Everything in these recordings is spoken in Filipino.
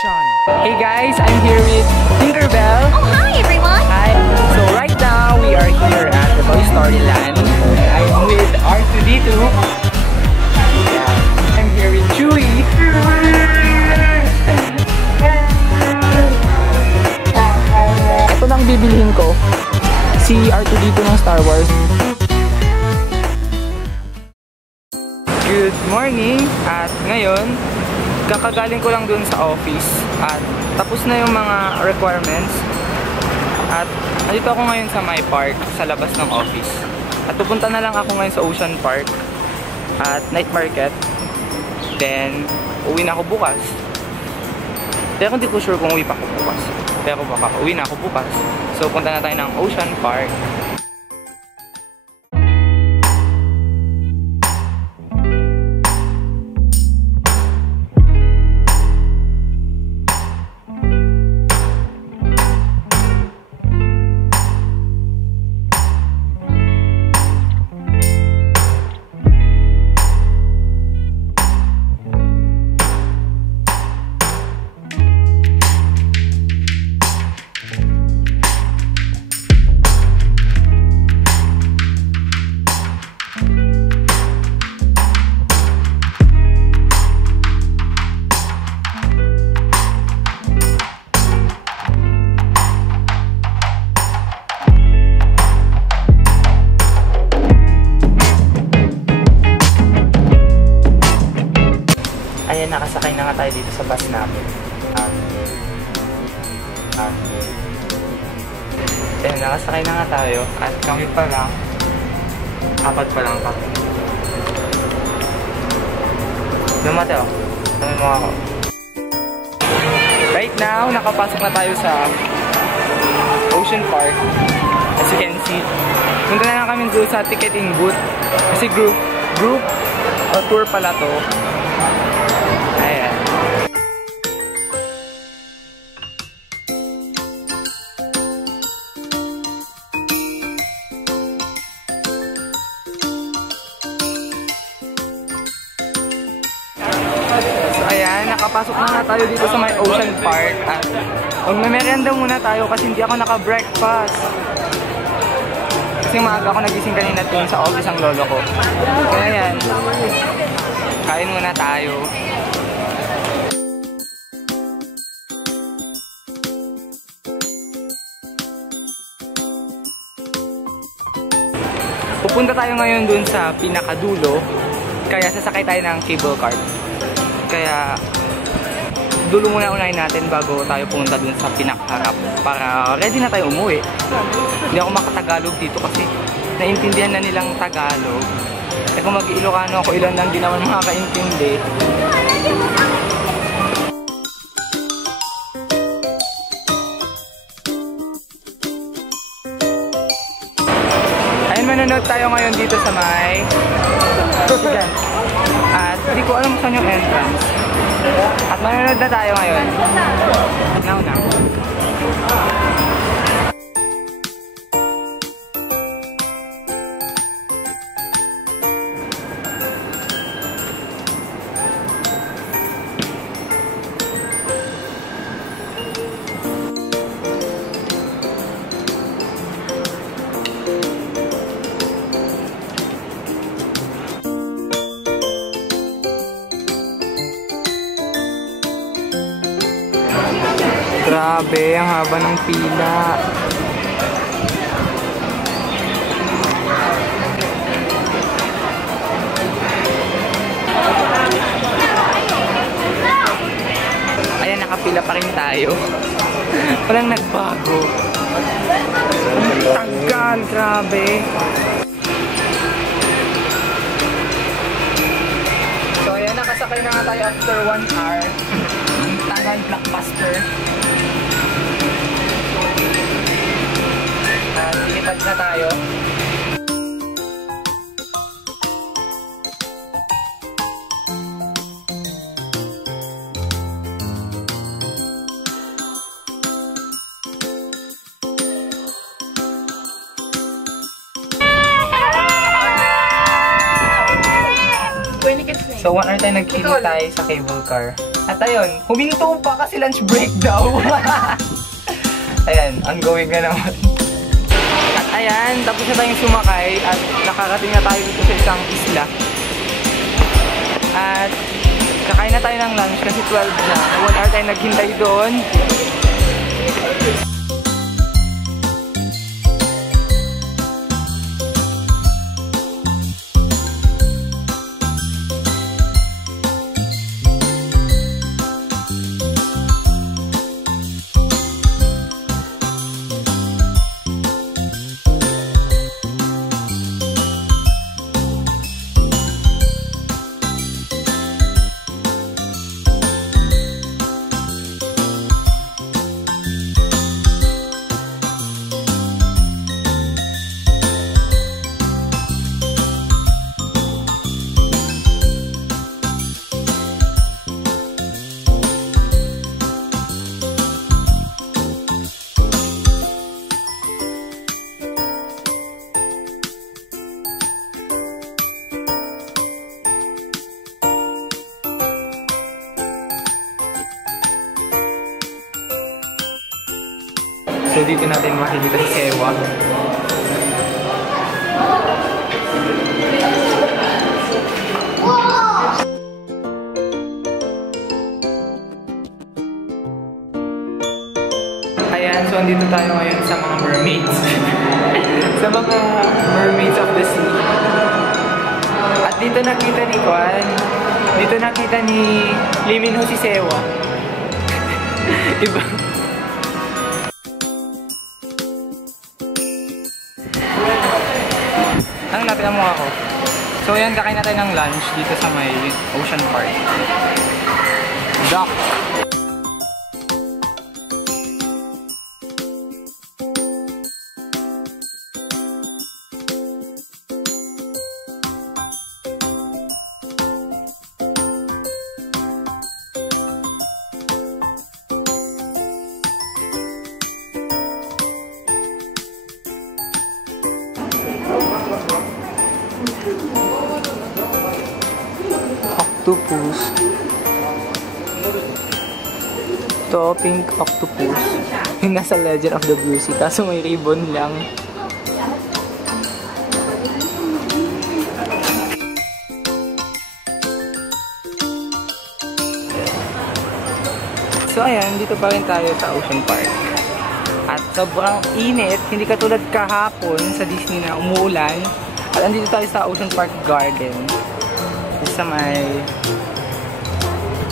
Production. Hey guys, I'm here with Tinkerbell. Oh, hi everyone! Hi. So right now, we are here at the Toy Story Land. I'm with R2-D2. Yeah. I'm here with Chewie. Ito nang bibilhin ko. Si R2-D2 ng Star Wars. Good morning! At ngayon, kakagaling ko lang dun sa office at tapos na yung mga requirements at nandito ako ngayon sa my park sa labas ng office at pupunta na lang ako ngayon sa Ocean Park at night market, then uwi na ako bukas, pero hindi ko sure kung uwi pa ako bukas, pero baka uwi na ako bukas. So punta na tayo ng Ocean Park. Ayan, nakasakay na nga tayo dito sa bus namin. Ayan, nakasakay na nga tayo. At kami pa lang. Apat pa lang kami. Lumate ako. Sabi mo ako. Right now, nakapasok na tayo sa Ocean Park. As you can see, punta na lang kami doon sa ticketing booth. Kasi group o tour pala to. Ayan. So ayan, nakapasok na nga tayo dito sa may Ocean Park at magme-merienda muna tayo kasi hindi ako naka-breakfast. Kasi maaga ako nagising kanina dun sa office ang lolo ko. Kaya yan, kain muna tayo. Pupunta tayo ngayon dun sa pinakadulo, kaya sasakay tayo ng cable car. Kaya dulo muna unahin natin bago tayo pumunta dun sa pinakaharap para ready na tayo umuwi. Hindi ako makatagalog dito kasi naintindihan na nilang Tagalog. Eh kung mag-Ilocano ako, ilan lang din naman makakaintindi. Manonood tayo ngayon dito sa may at hindi ko alam saan yung entrance at manonood na tayo ngayon. Now. Grabe, ang haba ng pila. Ayan, nakapila pa rin tayo. Walang nagbago. Ang tagal, grabe. So ayan, nakasakay na nga tayo after 1 hour. Ang tagal, blockbuster. Lipad na tayo. So 1 hour tayo nagkilitay sa cable car. At ayun, huminto pa kasi lunch break daw. Ayan, ongoing na naman. At ayan, tapos na tayong sumakay at nakarating na tayo dito sa isang isla. At kakain na tayo ng lunch kasi 12 na. 1 hour tayo naghintay doon. So dito natin makikita si Sewa. Ayan, so andito tayo ngayon sa mga mermaids. Sa mga mermaids of the sea. At dito nakita ni Kwan. Dito nakita ni Lee Min Ho si Sewa. Iba. Ang lapit ang mukha ko. So yan, kakain natin ng lunch dito sa may Ocean Park. Dock. Octopus. Ito, pink octopus. Yung nasa Legend of the Blue Sea, kaso may ribbon lang. So ayan, dito pa rin tayo sa Ocean Park. At sobrang init, hindi katulad kahapon sa Disney na umuulan. At andito tayo sa Ocean Park Garden. Sa may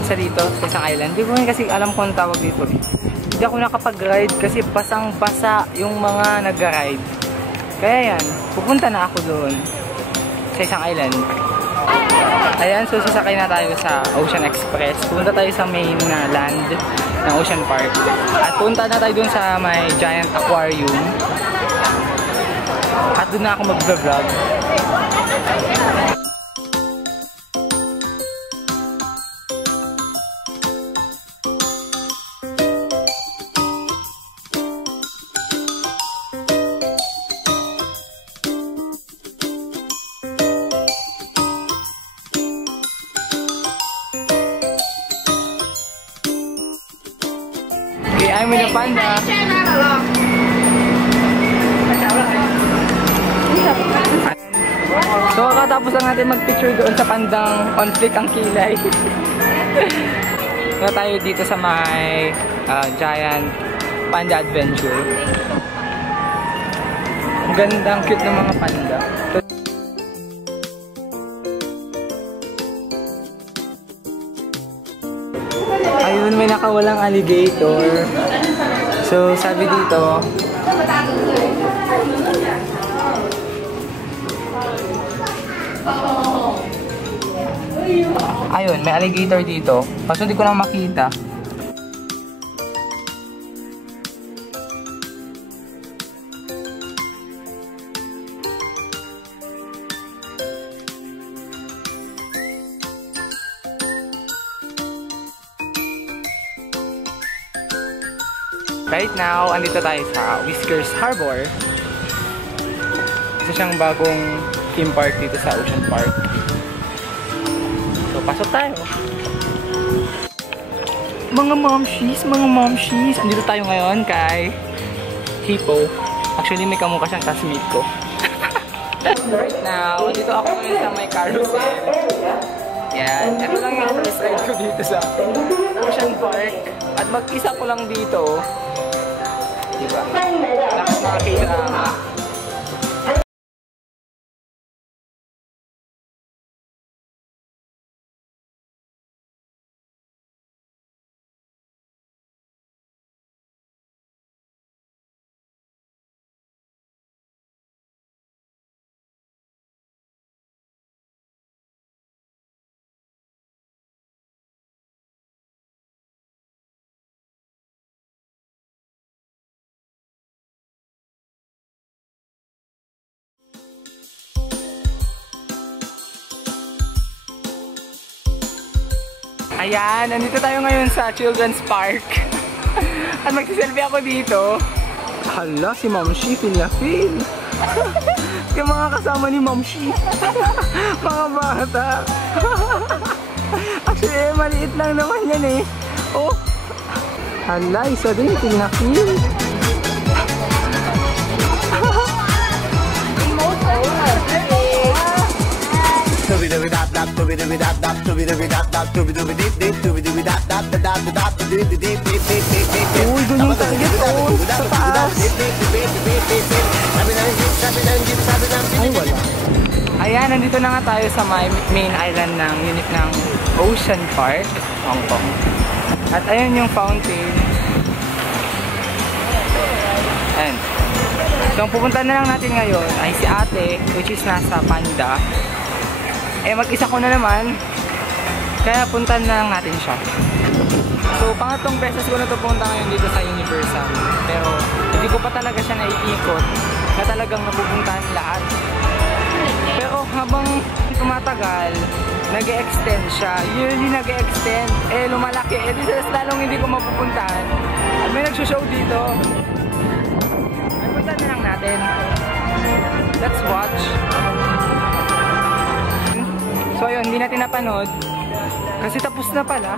isa dito, sa isang island. Hindi ko rin kasi alam kung tawag dito. Hindi ako nakapag-ride kasi basang-basa yung mga nag-ride. Kaya yan, pupunta na ako doon sa isang island. Ayan, so sasakay na tayo sa Ocean Express. Pupunta tayo sa main na land ng Ocean Park. At punta na tayo doon sa may giant aquarium. At doon na ako mag-vlog. I'm with a panda. So kakatapos lang natin mag-picture doon sa pandang on flick ang kilay. So tayo dito sa may giant panda adventure. Ang gandang cute ng mga panda. Ayun, may nakawalang alligator. So, sabi dito, ayun, may alligator dito. Kaso hindi ko lang makita. Right now, andito tayo sa Whiskers Harbor. Isa siyang bagong theme park dito sa Ocean Park. So, pasok tayo. Mga momshies. Andito tayo ngayon kay Hippo. Actually, may kamukha siyang classmate ko. Right now, dito ako ngayon sa may carousel. Yan. Ito lang yung first ride ko dito sa Ocean Park. At mag-isa ko lang dito. Diba? Nakakita. Ayan, nandito tayo ngayon sa Children's Park. At magsiselfie ako dito. Hala, si Momshi, feel na feel. Yung mga kasama ni Momshi. Mga bata. Actually, maliit lang naman yan eh. Oh, hala, isa din, feel na feel. Uy, doon yung target oh, sa taas. Ay, wala. Ayan, nandito na nga tayo sa main island ng unit ng Ocean Park, Hong Kong. At ayun yung fountain. Ayan. So, ang pupunta na lang natin ngayon ay si ate, which is nasa Panda. Eh, mag-isa ko na naman. Kaya puntan na lang natin siya. So, pangatlong beses ko na ito punta ngayon dito sa Universal. Pero, hindi ko pa talaga siya naiikot na talagang napupuntahan lahat. Pero, habang tumatagal, nag-e-extend siya. Usually, nag-e-extend. Eh, lumalaki. Eh, di lalong hindi ko mapupuntahan. At may nagsushow dito. Ay, punta na lang natin. Let's watch. So ayun, hindi natin napanood kasi tapos na pala.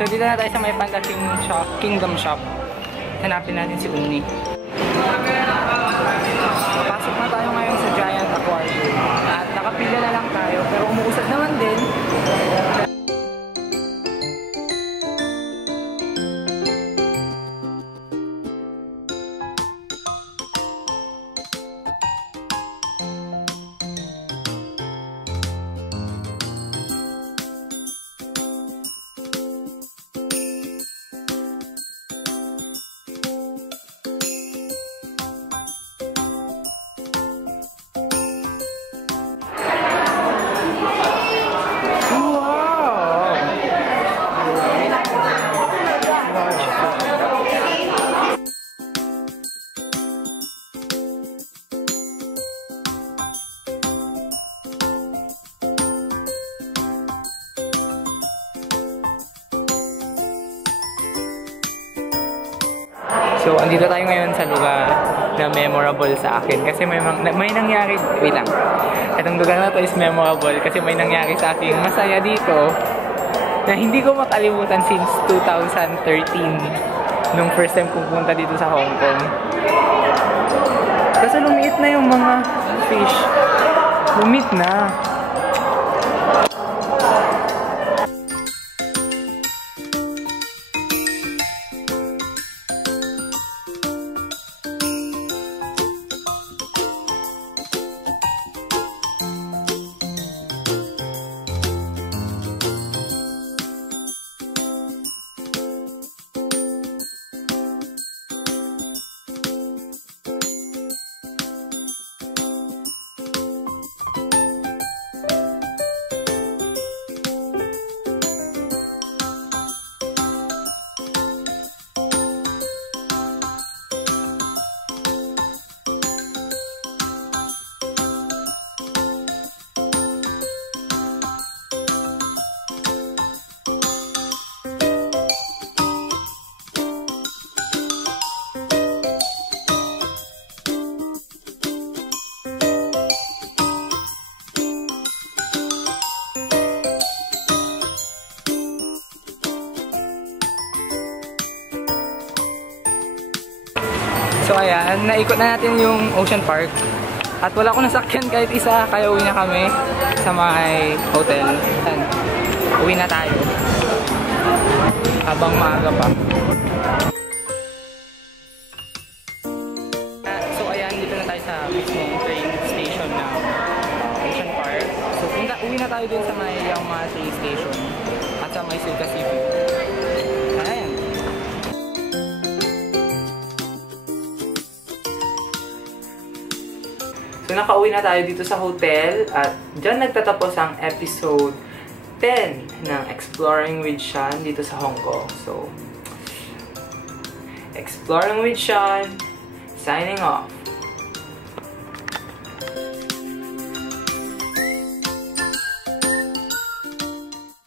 So dito na tayo sa may Panda Kingdom Shop. Hanapin natin si Uni. Pasok na tayo ngayon sa Giant Aquarium. At nakapila na lang tayo pero umuusad naman din. So, andito tayo ngayon sa lugar na memorable sa akin kasi may nangyari, wait lang. Itong lugar na to is memorable kasi may nangyari sa akin masaya dito na hindi ko makalimutan since 2013 nung first time kong punta dito sa Hong Kong. Kasi lumiit na yung mga fish. Lumit na. So ayan, naikot na natin yung Ocean Park. At wala akong nasakyan kahit isa, kaya uwi na kami sa may hotel. Ayan, uwi na tayo. Habang maaga pa. So ayan, dito na tayo sa mismong train station ng Ocean Park. So uwi na tayo dun sa may Yaumati Station at sa may Silca City. Ayan. So nakauwi na tayo dito sa hotel at dyan nagtatapos ang episode 10 ng Exploring with Sean dito sa Hong Kong. So, Exploring with Sean, signing off.